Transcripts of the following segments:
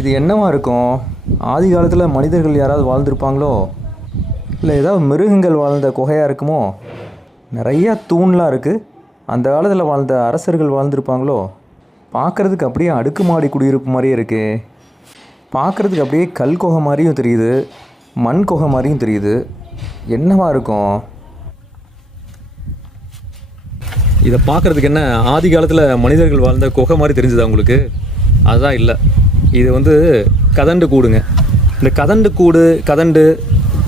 இது என்னவா இருக்கும்? ஆதி காலத்தில் மனிதர்கள் யாராவது வாழ்ந்திருப்பாங்களோ, இல்லை ஏதாவது மிருகங்கள் வாழ்ந்த குகையாக இருக்குமோ? நிறையா தூண்லாம் இருக்குது. அந்த காலத்தில் வாழ்ந்த அரசர்கள் வாழ்ந்திருப்பாங்களோ? பார்க்குறதுக்கு அப்படியே அடுக்குமாடி குடியிருப்பு மாதிரியே இருக்குது. பார்க்குறதுக்கு அப்படியே கல் குகை மாதிரியும் தெரியுது, மண் குகை மாதிரியும் தெரியுது. என்னவா இருக்கும்? இதை பார்க்குறதுக்கு என்ன ஆதி காலத்தில் மனிதர்கள் வாழ்ந்த குகை மாதிரி தெரிஞ்சுதா உங்களுக்கு? அதுதான் இல்லை. இது வந்து கதண்டு கூடுங்க. இந்த கதண்டு கூடு, கதண்டு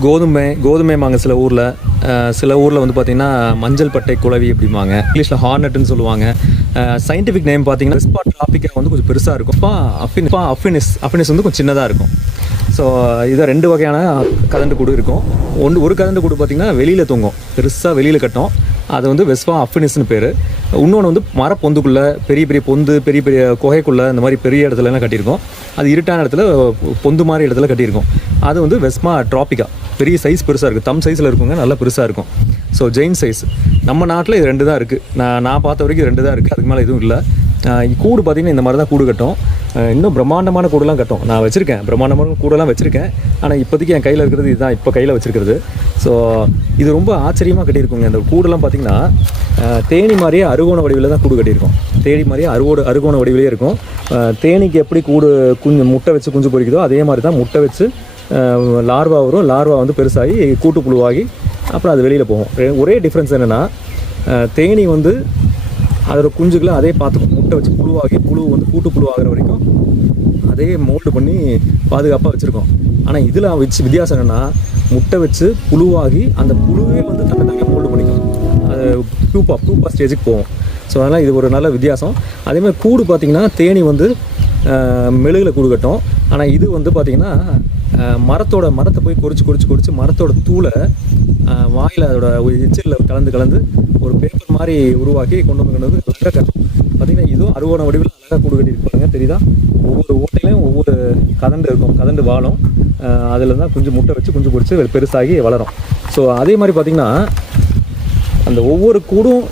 கோதுமைமாங்க சில ஊரில் வந்து பார்த்திங்கன்னா மஞ்சள் பட்டை குளவி அப்படிம்பாங்க. இங்கிலீஷில் ஹார்னட்டுன்னு சொல்லுவாங்க. சயின்டிஃபிக் நேம் பார்த்தீங்கன்னா வெஸ்பா ட்ராபிகா வந்து கொஞ்சம் பெருசாக இருக்கும். அஃபினிஸ் வந்து கொஞ்சம் சின்னதாக இருக்கும். ஸோ இதை 2 வகையான கதண்டு கூடு இருக்கும். ஒரு கதண்டு கூடு பார்த்திங்கன்னா வெளியில் தொங்கும், பெருசாக வெளியில் கட்டும். அது வந்து வெஸ்பா அஃபினிஸ்னு பேர். இன்னொன்று வந்து மரப்பொந்துக்குள்ளே பெரிய பெரிய குகைக்குள்ளே இந்த மாதிரி பெரிய இடத்துலலாம் கட்டியிருக்கோம். அது இருட்டான இடத்துல பொந்து மாதிரி இடத்துல கட்டியிருக்கோம். அது வந்து வெஸ்பா ட்ராபிகா. பெரிய சைஸ் பெருசாக இருக்குது, தம் சைஸில் இருக்குங்க, நல்லா பெருசாக இருக்கும். So Jain size. நம்ம நாட்டில் இது 2 தான் இருக்குது. நான் பார்த்த வரைக்கும் 2 தான் இருக்குது, அதுக்கு மேலே எதுவும் இல்லை. கூடு பார்த்திங்கன்னா இந்த மாதிரி தான் கூடு கட்டும். இன்னும் பிரம்மாண்டமான கூடெல்லாம் கட்டும். நான் வச்சுருக்கேன், பிரம்மாண்டமான கூடெல்லாம் வச்சுருக்கேன். ஆனால் இப்போதைக்கு என் கையில் இருக்கிறது இதுதான், இப்போ கையில் வச்சுருக்கிறது. ஸோ இது ரொம்ப ஆச்சரியமாக கட்டியிருக்குங்க. இந்த கூடெல்லாம் பார்த்திங்கன்னா தேனி மாதிரியே அறுகோண வடிவில் தான் கூடு கட்டியிருக்கும். தேனி மாதிரியே அறுகோண வடிவிலே இருக்கும். தேனிக்கு எப்படி கூடு முட்டை வச்சு குஞ்சு பொரிக்குதோ அதே மாதிரி தான் முட்டை வச்சு லார்வா வரும். லார்வா வந்து பெருசாகி கூட்டுப்புழுவாகி அப்புறம் அது வெளியில் போகும். ஒரே டிஃப்ரென்ஸ் என்னென்னா, தேனி வந்து அதோட குஞ்சுகளை அதே பார்த்துக்கும். முட்டை வச்சு புழு வந்து கூட்டுப்புழு ஆகிற வரைக்கும் அதே மோல்டு பண்ணி பாதுகாப்பாக வச்சுருக்கோம். ஆனால் இதில் வித்தியாசம் என்னென்னா, முட்டை வச்சு புழுவாகி அந்த புழுவே வந்து தன்னை மோல்டு பண்ணிக்கும். அது பூப்பா ஸ்டேஜுக்கு போகும். ஸோ அதனால் இது ஒரு நல்ல வித்தியாசம். அதேமாதிரி கூடு பார்த்திங்கன்னா தேனி வந்து மெழுகில் கூடு கட்டும். ஆனால் இது வந்து பார்த்திங்கன்னா மரத்தை போய் கொறிச்சு மரத்தோட தூளை வாயில் அதோட எச்சில் கலந்து ஒரு பேப்பர் மாதிரி உருவாக்கி கொண்டு வந்து அழகாக கட்டும். பார்த்திங்கன்னா இதுவும் அறுகோண வடிவில் அழகாக கூடு கட்டியிருப்பாங்க. தெரியுதா? ஒவ்வொரு ஓட்டையிலையும் ஒவ்வொரு கதண்டு இருக்கும், கதண்டு வாழும். அதில் தான் குஞ்சு வச்சு குஞ்சு பொரித்து பெருசாகி வளரும். ஸோ அதே மாதிரி பார்த்திங்கன்னா அந்த ஒவ்வொரு கூடும்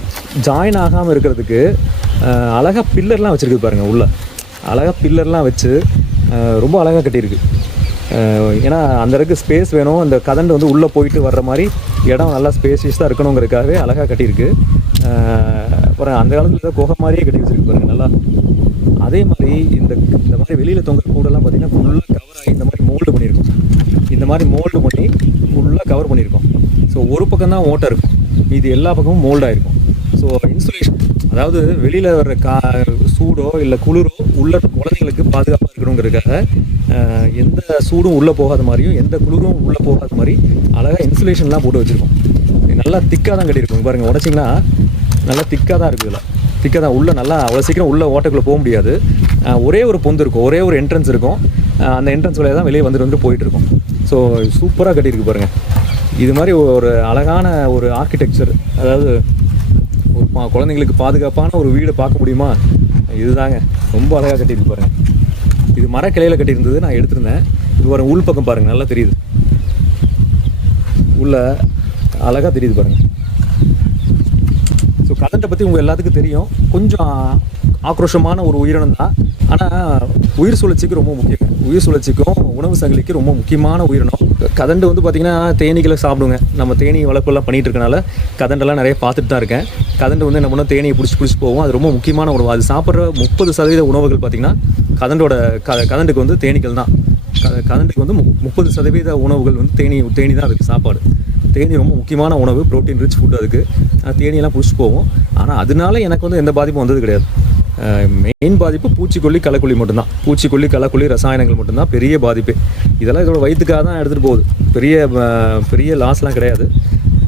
ஜாயின் ஆகாமல் இருக்கிறதுக்கு அழகாக பில்லர்லாம் வச்சுருக்கு பாருங்கள். உள்ள அழகாக பில்லர்லாம் வச்சு ரொம்ப அழகாக கட்டியிருக்கு. ஏன்னா அந்த அளவுக்கு ஸ்பேஸ் வேணும். அந்த கதண்டு வந்து உள்ளே போயிட்டு வர்ற மாதிரி இடம் நல்லா ஸ்பேசியஸாக இருக்கணுங்கிறதுக்காகவே அழகாக கட்டியிருக்கு. அப்புறம் அந்த காலத்தில் குகை மாதிரியே கட்டி வச்சுருக்கு பாருங்கள் நல்லா. அதே மாதிரி இந்த மாதிரி வெளியில் தொங்குற கூடெல்லாம் பார்த்திங்கன்னா ஃபுல்லாக கவர் ஆகி இந்த மாதிரி மோல்டு பண்ணியிருக்கோம். இந்த மாதிரி மோல்டு பண்ணி ஃபுல்லாக கவர் பண்ணியிருக்கோம். ஸோ ஒரு பக்கம் தான் ஓட்டை இருக்கும், இது எல்லா பக்கமும் மோல்டாக இருக்கும். ஸோ இன்சுலேஷன், அதாவது வெளியில் வர்ற சூடோ இல்லை குளிரோ உள்ள குழந்தைங்களுக்கு பாதுகாப்பாக இருக்கணுங்கிறதுக்காக எந்த சூடும் உள்ளே போகாத மாதிரியும் எந்த குளிரும் உள்ளே போகாத மாதிரி அழகாக இன்சுலேஷன்லாம் போட்டு வச்சுருக்கோம். நல்லா திக்காக தான் கட்டியிருக்கோம் பாருங்கள். உடச்சிங்கன்னா நல்லா திக்காக தான் இருக்குது. இதில் திக்காக தான் உள்ளே நல்லா அவ்வளோ சீக்கிரம் உள்ளே ஓட்டைக்குள்ளே போக முடியாது. ஒரே ஒரு பொந்து இருக்கும், ஒரே ஒரு என்ட்ரன்ஸ் இருக்கும். அந்த என்ட்ரன்ஸ் வழியாக தான் வெளியே வந்துட்டு போயிட்டுருக்கோம். ஸோ சூப்பராக கட்டியிருக்கு பாருங்கள். இது மாதிரி ஒரு அழகான ஒரு ஆர்கிடெக்சர், அதாவது ஒரு குழந்தைங்களுக்கு பாதுகாப்பான ஒரு வீடை பார்க்க முடியுமா? இதுதாங்க, ரொம்ப அழகாக கட்டியிருக்கு பாருங்கள். இது மரக்கிளையில் கட்டியிருந்தது, நான் எடுத்திருந்தேன். இது பாருங்கள், உள் பக்கம் பாருங்கள், நல்லா தெரியுது. உள்ள அழகாக தெரியுது பாருங்கள். ஸோ கதண்டை பற்றி உங்கள் எல்லாத்துக்கும் தெரியும். கொஞ்சம் ஆக்ரோஷமான ஒரு உயிரினம் தான். ஆனால் உயிர் சுழற்சிக்கு ரொம்ப முக்கியம். உயிர் சுழற்சிக்கும் உணவு சங்கிலிக்கு ரொம்ப முக்கியமான உயிரினம் கதண்டு. வந்து பார்த்திங்கன்னா தேனீகளை சாப்பிடுங்க. நம்ம தேனி வளர்ப்பெல்லாம் பண்ணிகிட்டு இருக்கனால கதண்டெல்லாம் நிறைய பார்த்துட்டு தான் இருக்கேன். கதண்டு வந்து என்ன பண்ணால் தேனியை பிடிச்சி போகும். அது ரொம்ப முக்கியமான உணவு. அது சாப்பிட்ற 30% உணவுகள் பார்த்திங்கன்னா கதண்டுக்கு வந்து தேனீக்கள் தான். கதண்டுக்கு வந்து 30% உணவுகள் வந்து தேனி தான் அதுக்கு சாப்பாடு. தேனி ரொம்ப முக்கியமான உணவு, ப்ரோட்டீன் ரிச் ஃபுட். அதுக்கு தேனியெல்லாம் பிடிச்சி போகும். ஆனால் அதனால எனக்கு வந்து எந்த பாதிப்பும் வந்தது கிடையாது. மெயின் பாதிப்பு பூச்சிக்கொல்லி களைக்கொல்லி மட்டும்தான். பூச்சிக்கொல்லி களைக்கொல்லி ரசாயனங்கள் மட்டும்தான் பெரிய பாதிப்பு. இதெல்லாம் இதோட வயிற்றுக்காக தான் எடுத்துகிட்டு போகுது. பெரிய லாஸ்லாம் கிடையாது.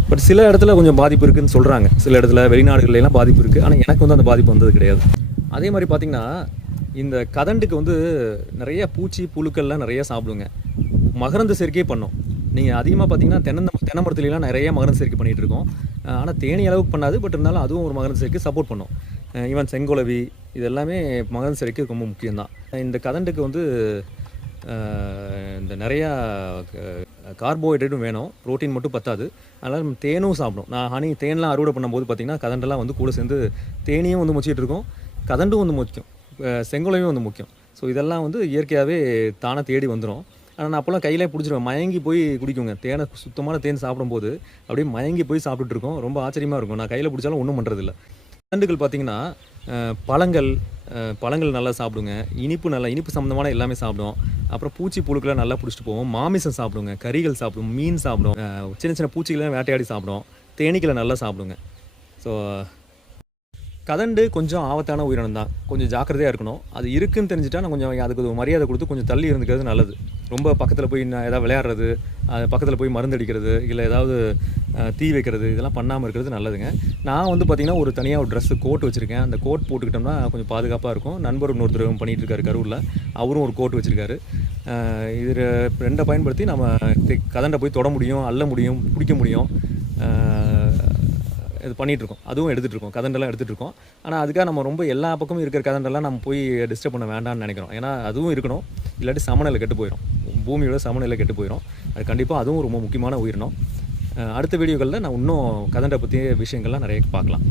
பட் சில இடத்துல கொஞ்சம் பாதிப்பு இருக்குதுன்னு சொல்கிறாங்க. சில இடத்துல வெளிநாடுகள்லாம் பாதிப்பு இருக்குது. ஆனால் எனக்கு வந்து அந்த பாதிப்பு வந்தது கிடையாது. அதே மாதிரி பார்த்திங்கன்னா இந்த கதண்டுக்கு வந்து நிறைய பூச்சி புழுக்கள்லாம் நிறைய சாப்பிடுங்க. மகரந்த சேர்க்கையே பண்ணும். நீங்கள் அதிகமாக பார்த்தீங்கன்னா தென்னை மரத்துலாம் நிறைய மகரந்த சேர்க்கை பண்ணிகிட்டு இருக்கோம். ஆனால் தேனி அளவுக்கு பண்ணாது. பட் இருந்தாலும் அதுவும் ஒரு மகரந்த சேர்க்கை சப்போர்ட் பண்ணும். ஈவன் செங்கோலவி இது எல்லாமே மகரந்த சேர்க்கை ரொம்ப முக்கியம்தான். இந்த கதண்டுக்கு வந்து இந்த நிறையா கார்போஹைட்ரேட்டும் வேணும், ப்ரோட்டீன் மட்டும் பத்தாது. அதனால் நம்ம தேனும் சாப்பிடும். நான் தேன்லாம் அறுவடை பண்ணும்போது பார்த்திங்கன்னா கதண்டெல்லாம் வந்து கூட சேர்ந்து தேனியும் வந்து முச்சிக்கிட்டு இருக்கும், கதண்டும் வந்து முக்கியம், செங்கோலையும் வந்து முக்கியம். ஸோ இதெல்லாம் வந்து இயற்கையாகவே தானே தேடி வந்துடும். ஆனால் நான் அப்போல்லாம் கையிலே பிடிச்சிருவேன், மயங்கி போய் குடிக்குங்க. தேனை சுத்தமான தேன் சாப்பிடும்போது அப்படியே மயங்கி போய் சாப்பிட்டுட்டு இருக்கோம். ரொம்ப ஆச்சரியமாக இருக்கும். நான் கையில் பிடிச்சாலும் ஒன்றும் பண்ணுறதில்ல. கதண்டுகள் பார்த்திங்கன்னா பழங்கள் பழங்கள் நல்லா சாப்பிடுங்க. இனிப்பு சம்மந்தமான எல்லாமே சாப்பிடும். அப்புறம் பூச்சி புழுக்களை நல்லா பிடிச்சிட்டு போவோம். மாமிசம் சாப்பிடுங்க, கறிகள் சாப்பிடும், மீன் சாப்பிடும், சின்ன சின்ன பூச்சிகளை வேட்டையாடி சாப்பிடும், தேனீக்களை நல்லா சாப்பிடுங்க. ஸோ கதண்டு கொஞ்சம் ஆபத்தான உயிரினம் தான். கொஞ்சம் ஜாக்கிரதையாக இருக்கணும். அது இருக்குன்னு தெரிஞ்சுட்டா நான் கொஞ்சம் அதுக்கு ஒரு மரியாதை கொடுத்து கொஞ்சம் தள்ளி இருந்துக்கிறது நல்லது. ரொம்ப பக்கத்தில் போய் நான் ஏதாவது விளையாடுறது, அது பக்கத்தில் போய் மருந்து அடிக்கிறது, இல்லை ஏதாவது தீ வைக்கிறது, இதெல்லாம் பண்ணாமல் இருக்கிறது நல்லதுங்க. நான் வந்து பார்த்திங்கன்னா ஒரு தனியாக ஒரு ட்ரெஸ்ஸு கோட் வச்சுருக்கேன். அந்த கோட் போட்டுக்கிட்டோம்னா கொஞ்சம் பாதுகாப்பாக இருக்கும். நண்பர் இன்னொருத்தர் பண்ணிகிட்டு இருக்காரு கரூரில், அவரும் ஒரு கோட் வச்சுருக்காரு. இது ரெண்டை பயன்படுத்தி நம்ம கதண்டை போய் தொட முடியும், அள்ள முடியும், பிடிக்க முடியும். இது பண்ணிகிட்ருக்கோம். அதுவும் எடுத்துகிட்ருக்கோம், கதண்டெல்லாம் எடுத்துகிட்ருக்கோம். ஆனால் அதுக்காக நம்ம ரொம்ப எல்லா பக்கமும் இருக்கிற கதண்டெல்லாம் நம்ம போய் டிஸ்டர்ப் பண்ண வேண்டாம்னு நினைக்கிறோம். ஏன்னா அதுவும் இருக்கணும், இல்லாட்டி சமநிலை கெட்டு போயிடும், பூமியோட சமநிலை கெட்டு போயிடும். அது கண்டிப்பாக அதுவும் ரொம்ப முக்கியமான உயிரினம். அடுத்த வீடியோக்களில் நான் இன்னும் கதண்டை பற்றிய விஷயங்கள்லாம் நிறைய பார்க்கலாம்.